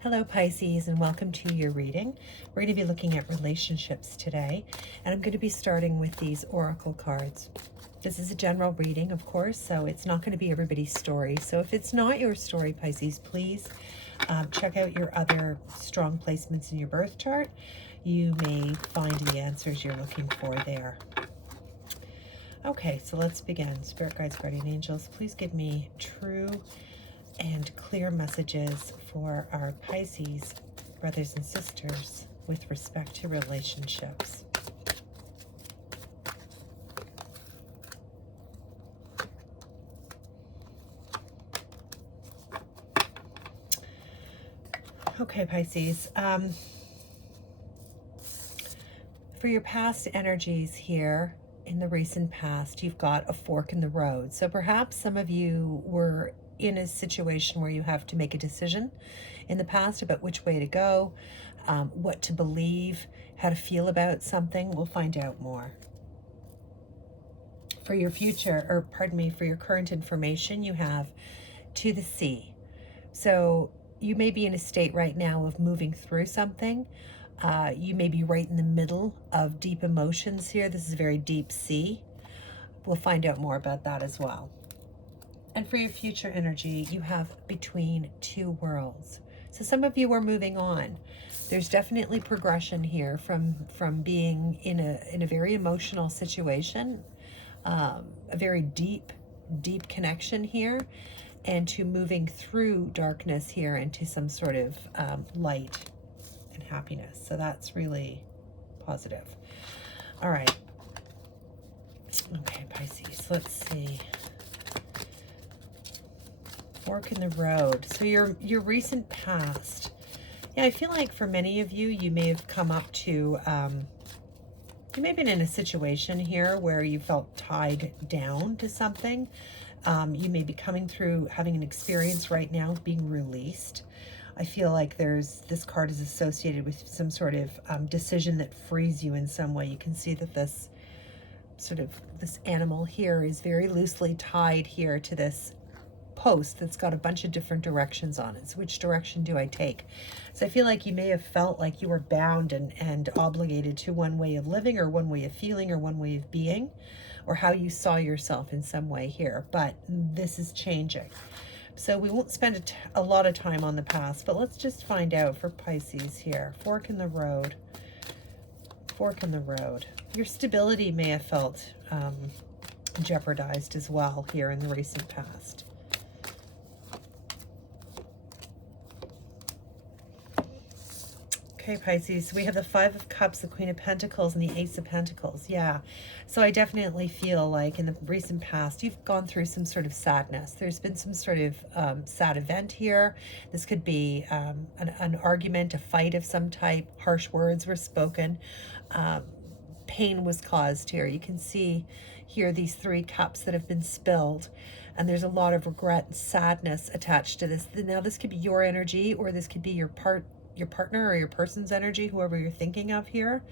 Hello Pisces, and welcome to your reading. We're going to be looking at relationships today, and I'm going to be starting with these oracle cards. This is a general reading, of course, so it's not going to be everybody's story. So if it's not your story, Pisces, please check out your other strong placements in your birth chart. You may find the answers you're looking for there. Okay, so let's begin. Spirit guides, guardian angels, please give me true and clear messages for our Pisces brothers and sisters with respect to relationships. Okay, Pisces. For your past energies here, in the recent past, you've got a fork in the road. So perhaps some of you were in a situation where you have to make a decision in the past about which way to go, what to believe, how to feel about something. We'll find out more. For your future, or pardon me, for your current information, you have to the sea. So you may be in a state right now of moving through something. You may be right in the middle of deep emotions here. This is a very deep sea. We'll find out more about that as well. And for your future energy, you have between two worlds. So some of you are moving on. There's definitely progression here from being in a very emotional situation, a very deep connection here, and to moving through darkness here into some sort of light and happiness. So that's really positive. All right. Okay, Pisces, let's see. Fork in the road. So your recent past. Yeah, I feel like for many of you, you may have come up to, you may have been in a situation here where you felt tied down to something. You may be coming through having an experience right now of being released. I feel like this card is associated with some sort of decision that frees you in some way. You can see that this animal here is very loosely tied here to this post that's got a bunch of different directions on it. So which direction do I take? So I feel like you may have felt like you were bound and obligated to one way of living or one way of feeling or one way of being, or how you saw yourself in some way here. But this is changing. So we won't spend a lot of time on the past, but let's just find out for Pisces here. Fork in the road. Fork in the road. Your stability may have felt jeopardized as well here in the recent past. Okay, Pisces, we have the Five of Cups, the Queen of Pentacles, and the Ace of Pentacles. Yeah, so I definitely feel like in the recent past, you've gone through some sort of sadness. There's been some sort of sad event here. This could be an argument, a fight of some type. Harsh words were spoken. Pain was caused here. You can see here these three cups that have been spilled. And there's a lot of regret and sadness attached to this. Now, this could be your energy, or this could be your partner or your person's energy, whoever you're thinking of here.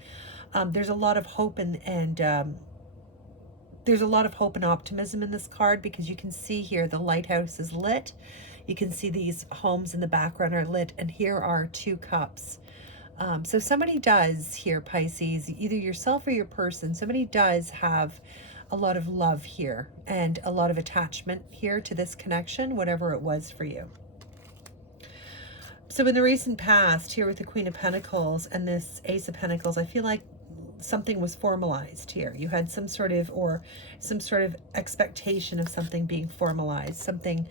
There's a lot of hope and there's a lot of hope and optimism in this card, because you can see here the lighthouse is lit. You can see these homes in the background are lit, and here are two cups. So somebody does here, Pisces, either yourself or your person, somebody does have a lot of love here and a lot of attachment here to this connection, whatever it was for you. So in the recent past, here with the Queen of Pentacles and this Ace of Pentacles, I feel like something was formalized here. You had some sort of expectation of something being formalized. Something,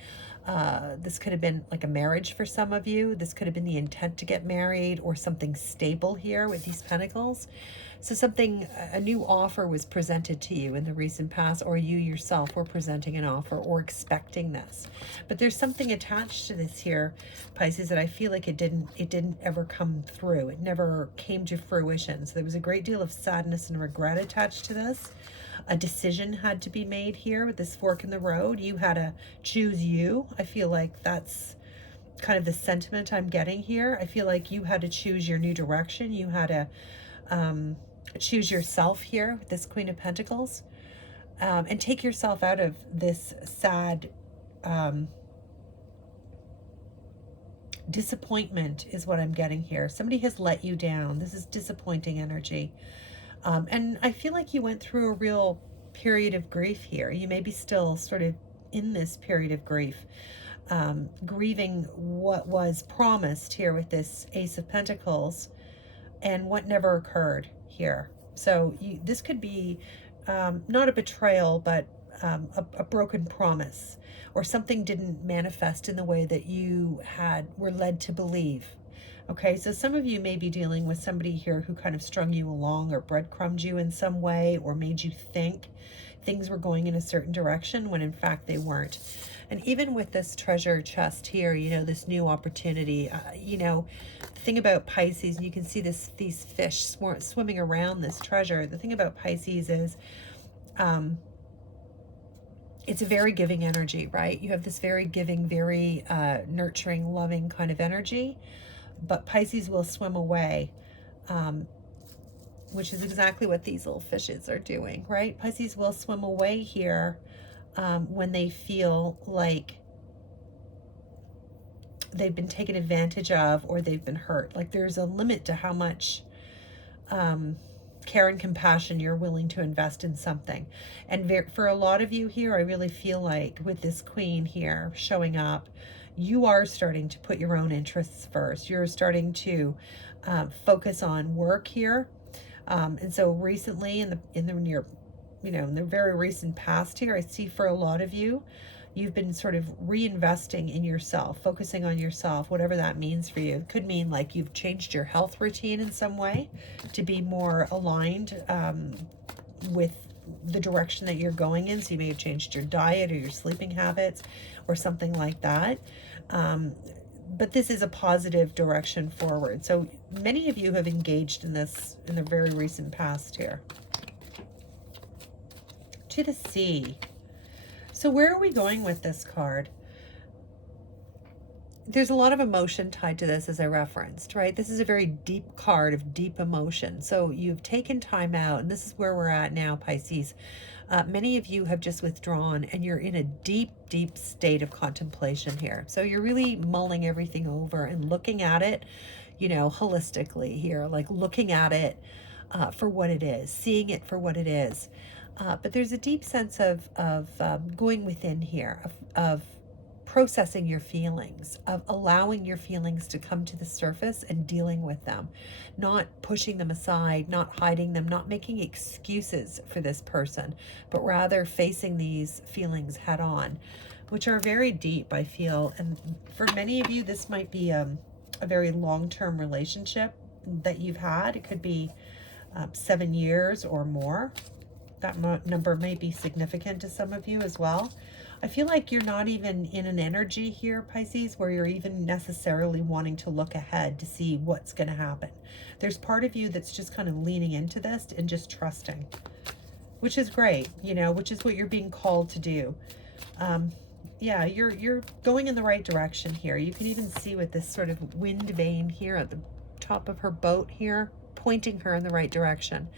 this could have been like a marriage for some of you. This could have been the intent to get married, or something stable here with these pentacles. So something, a new offer was presented to you in the recent past, or you yourself were presenting an offer or expecting this. But there's something attached to this here, Pisces, that I feel like it didn't ever come through. It never came to fruition. So there was a great deal of sadness and regret attached to this. A decision had to be made here with this fork in the road. You had to choose you. I feel like that's kind of the sentiment I'm getting here. I feel like you had to choose your new direction. You had to choose yourself here with this Queen of Pentacles, and take yourself out of this sad Disappointment is what I'm getting here. Somebody has let you down. This is disappointing energy. And I feel like you went through a real period of grief here. You may be still sort of in this period of grief, grieving what was promised here with this Ace of Pentacles and what never occurred here. So this could be not a betrayal, but a broken promise, or something didn't manifest in the way that you were led to believe. Okay, so some of you may be dealing with somebody here who kind of strung you along or breadcrumbed you in some way, or made you think things were going in a certain direction when in fact they weren't. And even with this treasure chest here, you know, this new opportunity, you know, the thing about Pisces, and you can see these fish swimming around this treasure. The thing about Pisces is it's a very giving energy, right? You have this very giving, very nurturing, loving kind of energy. But Pisces will swim away, which is exactly what these little fishes are doing, right? Pisces will swim away here when they feel like they've been taken advantage of or they've been hurt. Like there's a limit to how much care and compassion you're willing to invest in something. And for a lot of you here, I really feel like with this queen here showing up, you are starting to put your own interests first. You're starting to focus on work here. And so recently in the near, you know, in the very recent past here, I see for a lot of you, you've been sort of reinvesting in yourself, focusing on yourself, whatever that means for you. It could mean like you've changed your health routine in some way to be more aligned with the direction that you're going in. So you may have changed your diet or your sleeping habits or something like that. But this is a positive direction forward. So many of you have engaged in this in the very recent past here. To the sea. So where are we going with this card? There's a lot of emotion tied to this, as I referenced, right? This is a very deep card of deep emotion. So you've taken time out, and this is where we're at now, Pisces. Many of you have just withdrawn, and you're in a deep, deep state of contemplation here. So you're really mulling everything over and looking at it, you know, holistically here, like looking at it for what it is, seeing it for what it is. But there's a deep sense of going within here, of processing your feelings, of allowing your feelings to come to the surface and dealing with them, not pushing them aside, not hiding them, not making excuses for this person, but rather facing these feelings head on, which are very deep, I feel. And for many of you, this might be a very long-term relationship that you've had. It could be 7 years or more. That number may be significant to some of you as well. I feel like you're not even in an energy here, Pisces, where you're even necessarily wanting to look ahead to see what's going to happen. There's part of you that's just kind of leaning into this and just trusting, which is great, you know, which is what you're being called to do. Yeah, you're going in the right direction here. You can even see with this sort of wind vane here at the top of her boat here, pointing her in the right direction.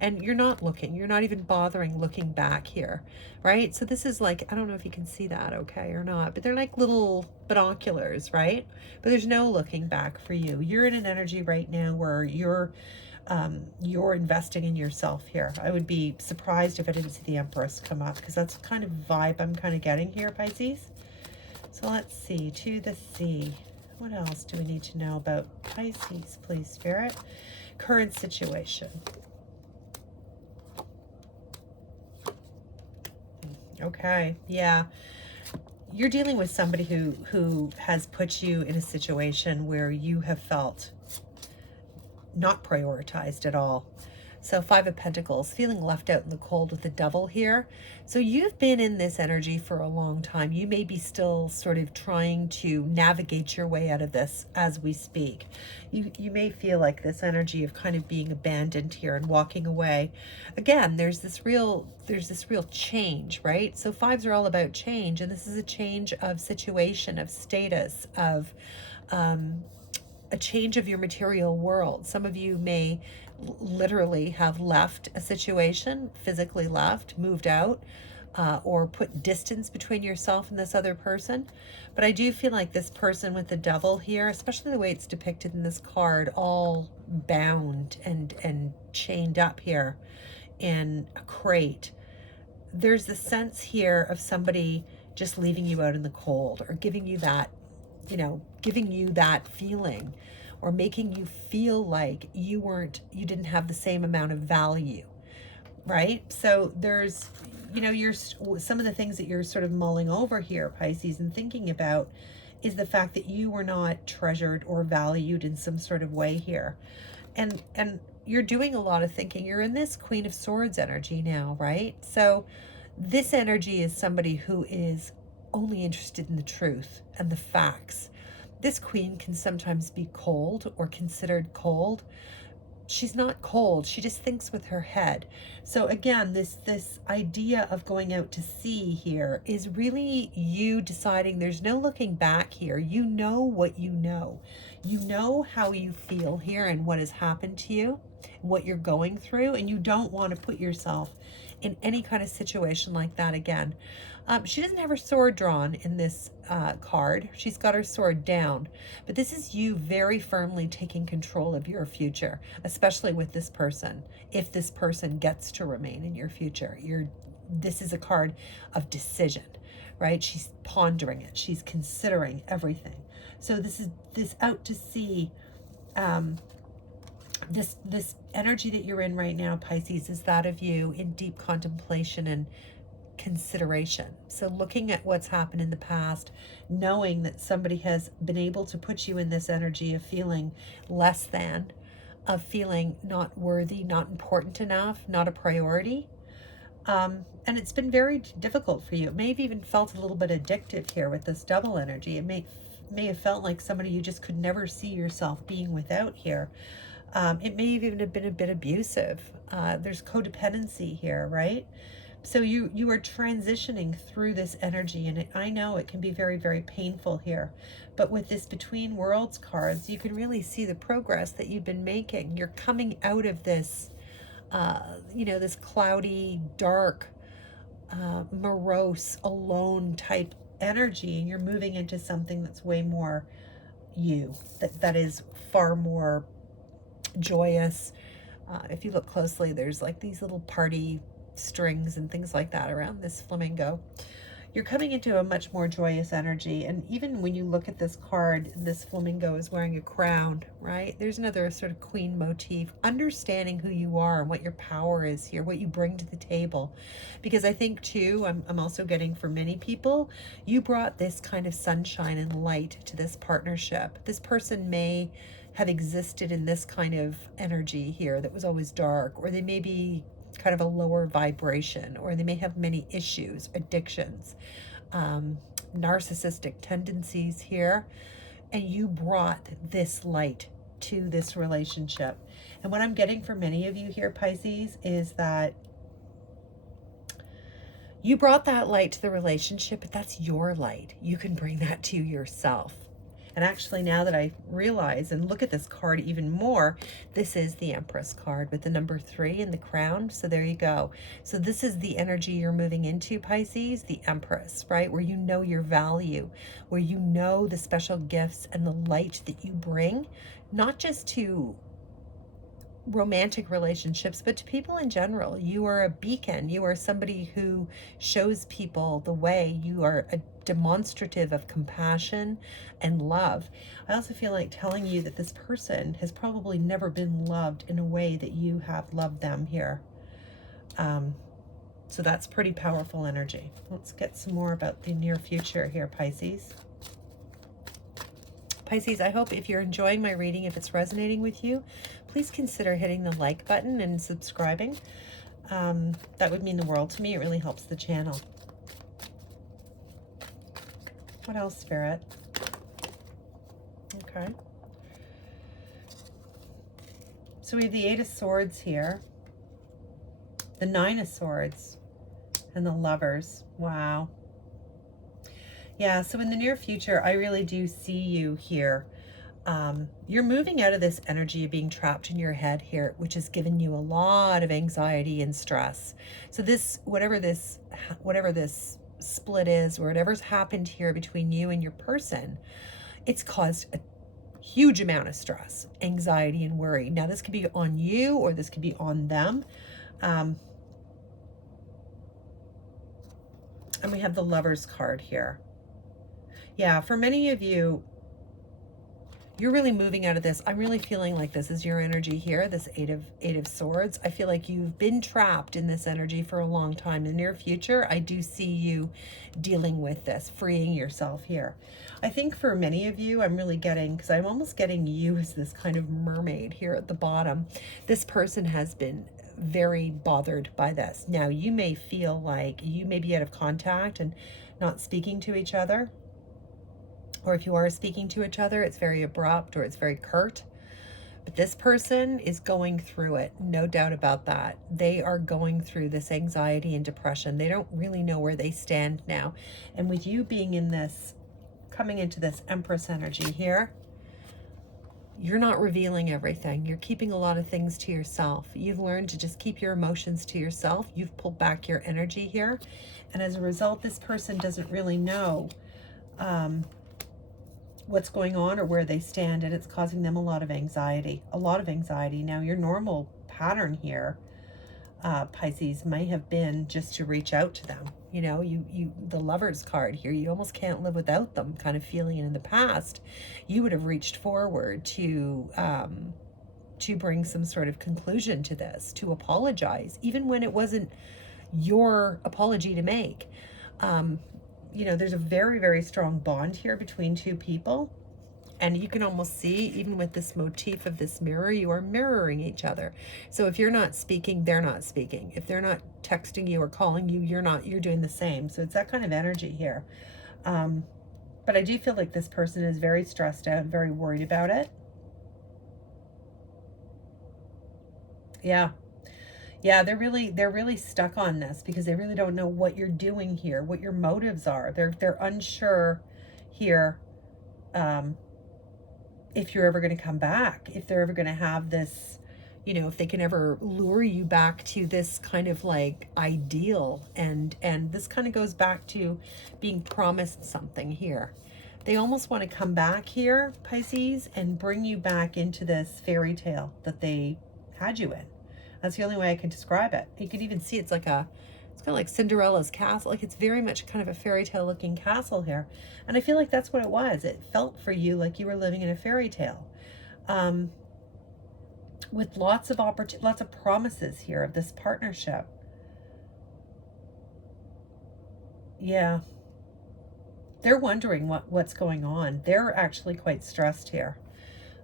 And you're not looking, you're not even bothering looking back here, right? So this is like, I don't know if you can see that okay or not, but they're like little binoculars, right? But there's no looking back for you. You're in an energy right now where you're investing in yourself here. I would be surprised if I didn't see the Empress come up, because that's the kind of vibe I'm kind of getting here, Pisces. So let's see, to the sea. What else do we need to know about Pisces, please, Spirit? Current situation. Okay, yeah. You're dealing with somebody who has put you in a situation where you have felt not prioritized at all. So 5 of Pentacles, feeling left out in the cold with the Devil here. So you've been in this energy for a long time. You may be still sort of trying to navigate your way out of this as we speak. You may feel like this energy of kind of being abandoned here and walking away. Again, there's this real change, right? So 5s are all about change, and this is a change of situation, of status, of a change of your material world. Some of you may literally have left a situation, physically left, moved out, or put distance between yourself and this other person. But I do feel like this person with the devil here, especially the way it's depicted in this card, all bound and chained up here in a crate. There's the sense here of somebody just leaving you out in the cold, or giving you that, giving you that feeling, or making you feel like you didn't have the same amount of value, right? So there's, some of the things that you're sort of mulling over here, Pisces, and thinking about is the fact that you were not treasured or valued in some sort of way here. And you're doing a lot of thinking. You're in this Queen of Swords energy now, right? So this energy is somebody who is only interested in the truth and the facts. This queen can sometimes be cold or considered cold. She's not cold, she just thinks with her head. So again, this idea of going out to sea here is really you deciding there's no looking back here. You know what you know. You know how you feel here and what has happened to you, what you're going through, and you don't want to put yourself in any kind of situation like that again. She doesn't have her sword drawn in this card. She's got her sword down. But this is you very firmly taking control of your future, especially with this person. If this person gets to remain in your future, this is a card of decision, right? She's pondering it. She's considering everything. So this out to sea, this energy that you're in right now, Pisces, is that of you in deep contemplation and consideration. So looking at what's happened in the past, knowing that somebody has been able to put you in this energy of feeling less than, of feeling not worthy, not important enough, not a priority. And it's been very difficult for you. It may have even felt a little bit addictive here with this double energy. It may have felt like somebody you just could never see yourself being without here. It may even have been a bit abusive. There's codependency here, right? So you are transitioning through this energy, and I know it can be very, very painful here. But with this Between Worlds cards, you can really see the progress that you've been making. You're coming out of this, this cloudy, dark, morose, alone type energy, and you're moving into something that's way more you, that is far more joyous. If you look closely, there's like these little party strings and things like that around this flamingo. You're coming into a much more joyous energy. And even when you look at this card, this flamingo is wearing a crown, right? There's another sort of queen motif. Understanding who you are and what your power is here, what you bring to the table. Because I think too, I'm also getting for many people, you brought this kind of sunshine and light to this partnership. This person may have existed in this kind of energy here that was always dark, or they may be kind of a lower vibration, or they may have many issues, addictions, narcissistic tendencies here, and you brought this light to this relationship. And what I'm getting for many of you here, Pisces, is that you brought that light to the relationship, but that's your light. You can bring that to yourself. And actually, now that I realize and look at this card even more, this is the Empress card with the number 3 and the crown. So there you go. So this is the energy you're moving into, Pisces, the Empress, right? Where you know your value, where you know the special gifts and the light that you bring, not just to romantic relationships, but to people in general. You are a beacon. You are somebody who shows people the way. You are a demonstrative of compassion and love. I also feel like telling you that this person has probably never been loved in a way that you have loved them here. So that's pretty powerful energy. Let's get some more about the near future here, Pisces. Pisces, I hope if you're enjoying my reading, if it's resonating with you, please consider hitting the like button and subscribing. That would mean the world to me. It really helps the channel. What else, Spirit? Okay. So we have the 8 of Swords here, the 9 of Swords, and the Lovers. Wow. Yeah, so in the near future, I really do see you here You're moving out of this energy of being trapped in your head here, which has given you a lot of anxiety and stress. So this, whatever this split is, or whatever's happened here between you and your person, it's caused a huge amount of stress, anxiety, and worry. Now, this could be on you or this could be on them. And we have the Lovers card here. Yeah, for many of you, you're really moving out of this. I'm really feeling like this is your energy here, this Eight of Swords. I feel like you've been trapped in this energy for a long time. In the near future, I do see you dealing with this, freeing yourself here. I think for many of you, I'm really getting, because I'm almost getting you as this kind of mermaid here at the bottom. This person has been very bothered by this. Now, you may feel like you may be out of contact and not speaking to each other. Or if you are speaking to each other, it's very abrupt or it's very curt. But this person is going through it, no doubt about that. They are going through this anxiety and depression. They don't really know where they stand now. And with you being in this, coming into this Empress energy here, you're not revealing everything. You're keeping a lot of things to yourself. You've learned to just keep your emotions to yourself. You've pulled back your energy here. And as a result, this person doesn't really know what's going on or where they stand, and it's causing them a lot of anxiety. Now, your normal pattern here, Pisces, may have been just to reach out to them. You know, the Lovers card here, you almost can't live without them kind of feeling. And in the past, you would have reached forward to bring some sort of conclusion to this, to apologize, even when it wasn't your apology to make. You know, there's a very, very strong bond here between two people. And you can almost see, even with this motif of this mirror, you are mirroring each other. So if you're not speaking, they're not speaking. If they're not texting you or calling you, you're doing the same. So it's that kind of energy here. But I do feel like this person is very stressed out, very worried about it. Yeah, they're really stuck on this because they really don't know what you're doing here, what your motives are. They're unsure here if you're ever going to come back, if they're ever going to have this, you know, if they can ever lure you back to this kind of like ideal. And this kind of goes back to being promised something here. They almost want to come back here, Pisces, and bring you back into this fairy tale that they had you in. That's the only way I can describe it. You could even see it's kind of like Cinderella's castle. Like, it's very much kind of a fairy tale looking castle here. And I feel like that's what it was. It felt for you like you were living in a fairy tale. With lots of promises here of this partnership. Yeah. They're wondering what's going on. They're actually quite stressed here.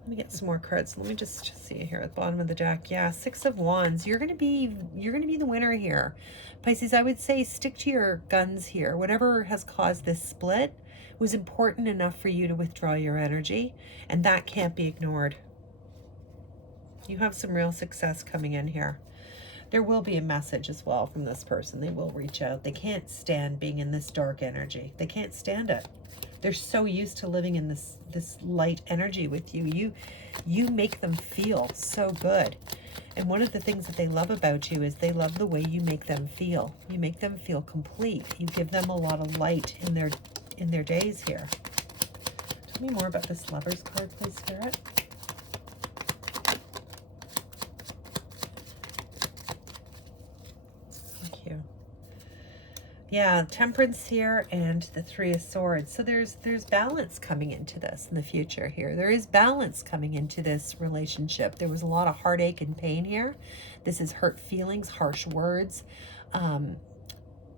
Let me get some more cards. Let me just see here at the bottom of the deck. Yeah, Six of Wands. You're gonna be the winner here. Pisces, I would say stick to your guns here. Whatever has caused this split was important enough for you to withdraw your energy, and that can't be ignored. You have some real success coming in here. There will be a message as well from this person. They will reach out. They can't stand being in this dark energy. They can't stand it. They're so used to living in this light energy with you. You make them feel so good. And one of the things that they love about you is they love the way you make them feel. You make them feel complete. You give them a lot of light in their days here. Tell me more about this Lovers card, please, Spirit. Yeah, Temperance here and the Three of Swords. So there's balance coming into this in the future here. There is balance coming into this relationship. There was a lot of heartache and pain here. This is hurt feelings, harsh words,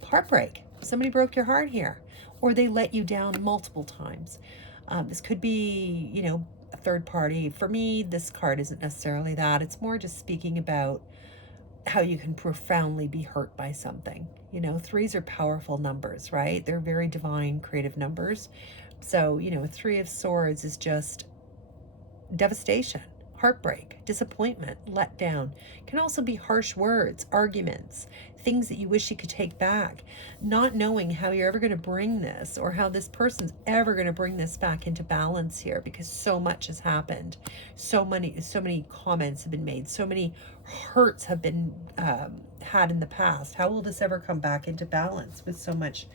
heartbreak. Somebody broke your heart here, or they let you down multiple times. This could be, you know, a third party. For me, this card isn't necessarily that. It's more just speaking about how you can profoundly be hurt by something. You know, threes are powerful numbers, right? They're very divine, creative numbers. So, you know, a Three of Swords is just devastation. heartbreak, disappointment, letdown. It can also be harsh words, arguments, things that you wish you could take back, not knowing how you're ever going to bring this or how this person's ever going to bring this back into balance here, because so much has happened. So many comments have been made. So many hurts have been had in the past. How will this ever come back into balance with so much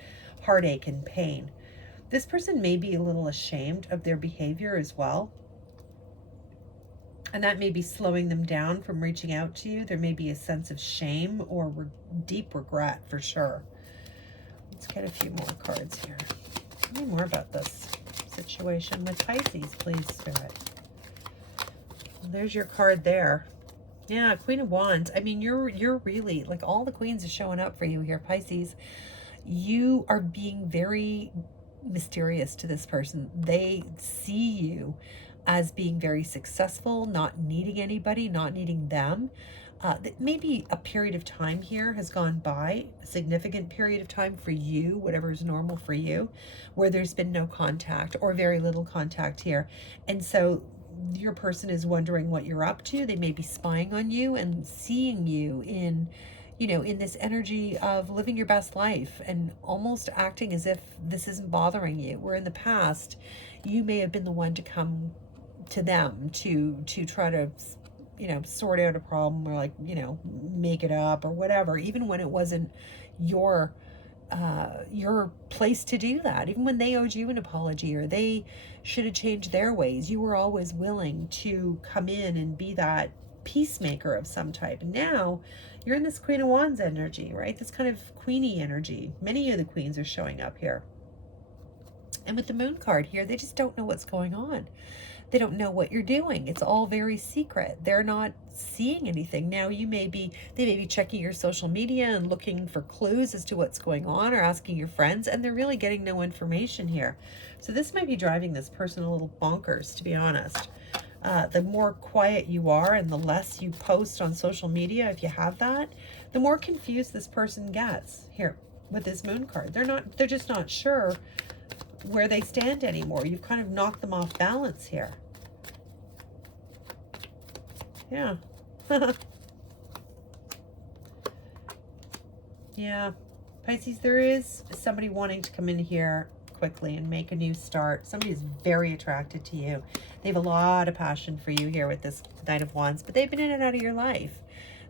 heartache and pain? This person may be a little ashamed of their behavior as well. And that may be slowing them down from reaching out to you. There may be a sense of shame or deep regret for sure. Let's get a few more cards here. Tell me more about this situation with Pisces, please, Spirit. Well, there's your card there. Yeah, Queen of Wands. I mean, you're really, like, all the queens are showing up for you here, Pisces. You are being very mysterious to this person. They see you as being very successful, not needing anybody, not needing them. Maybe a period of time here has gone by, a significant period of time for you, whatever is normal for you, where there's been no contact or very little contact here. And so your person is wondering what you're up to. They may be spying on you and seeing you in, you know, in this energy of living your best life and almost acting as if this isn't bothering you. Where in the past, you may have been the one to come to them to try to, you know, sort out a problem or, like, you know, make it up or whatever, even when it wasn't your place to do that. Even when they owed you an apology or they should have changed their ways, you were always willing to come in and be that peacemaker of some type. Now you're in this Queen of Wands energy, right? This kind of queenie energy. Many of the queens are showing up here. And with the Moon card here, they just don't know what's going on. They don't know what you're doing. It's all very secret. They're not seeing anything. Now they may be checking your social media and looking for clues as to what's going on or asking your friends, and they're really getting no information here. So this might be driving this person a little bonkers, to be honest. The more quiet you are and the less you post on social media, if you have that, the more confused this person gets here with this Moon card. They're just not sure where they stand anymore. You've kind of knocked them off balance here. Yeah. Yeah. Pisces, there is somebody wanting to come in here quickly and make a new start. Somebody is very attracted to you. They have a lot of passion for you here with this Knight of Wands, but they've been in and out of your life.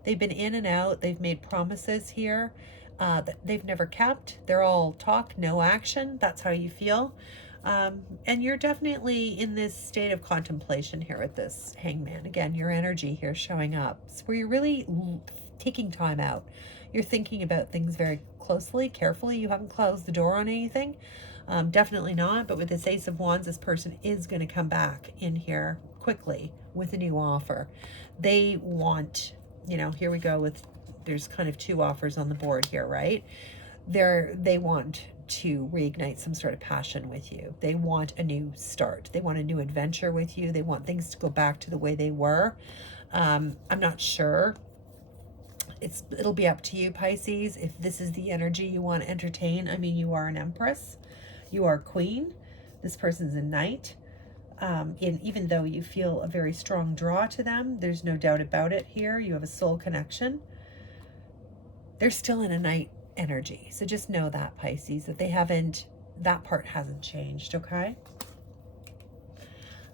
They've been in and out. They've made promises here that they've never kept. They're all talk, no action. That's how you feel. And you're definitely in this state of contemplation here with this Hangman. Again, your energy here showing up. It's where you're really taking time out. You're thinking about things very closely, carefully. You haven't closed the door on anything. Definitely not. But with this Ace of Wands, this person is going to come back in here quickly with a new offer. They want, you know, here we go with, there's kind of two offers on the board here, right? They want to reignite some sort of passion with you. They want a new start. They want a new adventure with you. They want things to go back to the way they were. I'm not sure. It'll be up to you, Pisces, if this is the energy you want to entertain. I mean, you are an Empress. You are Queen. This person's a Knight. Even though you feel a very strong draw to them, there's no doubt about it here. You have a soul connection. They're still in a Knight energy. So just know that, Pisces, that that part hasn't changed, okay?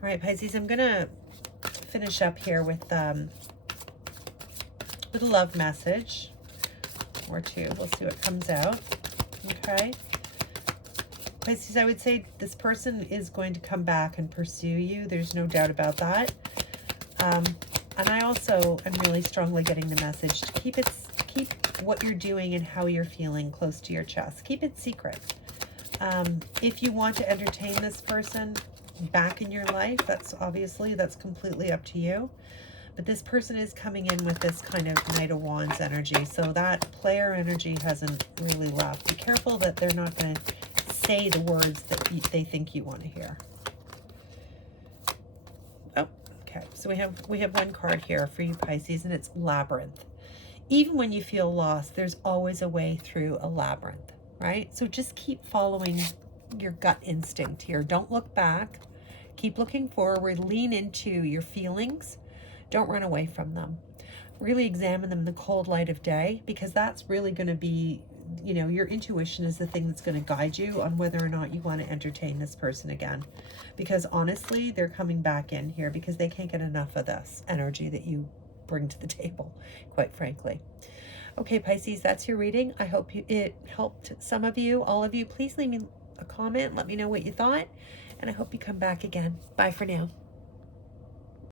All right, Pisces, I'm going to finish up here with a love message or two. We'll see what comes out, okay? Pisces, I would say this person is going to come back and pursue you. There's no doubt about that. And I also am really strongly getting the message to keep what you're doing and how you're feeling close to your chest. Keep it secret. If you want to entertain this person back in your life, that's completely up to you. But this person is coming in with this kind of Knight of Wands energy. So that player energy hasn't really left. Be careful that they're not going to say the words that they think you want to hear. Oh, okay. So we have one card here for you, Pisces, and it's Labyrinth. Even when you feel lost, there's always a way through a labyrinth, right? So just keep following your gut instinct here. Don't look back. Keep looking forward. Lean into your feelings. Don't run away from them. Really examine them in the cold light of day, because that's really going to be, you know, your intuition is the thing that's going to guide you on whether or not you want to entertain this person again. Because honestly, they're coming back in here because they can't get enough of this energy that you bring to the table, quite frankly. Okay, Pisces, that's your reading. I hope it helped some of you, all of you. Please leave me a comment. Let me know what you thought. And I hope you come back again. Bye for now.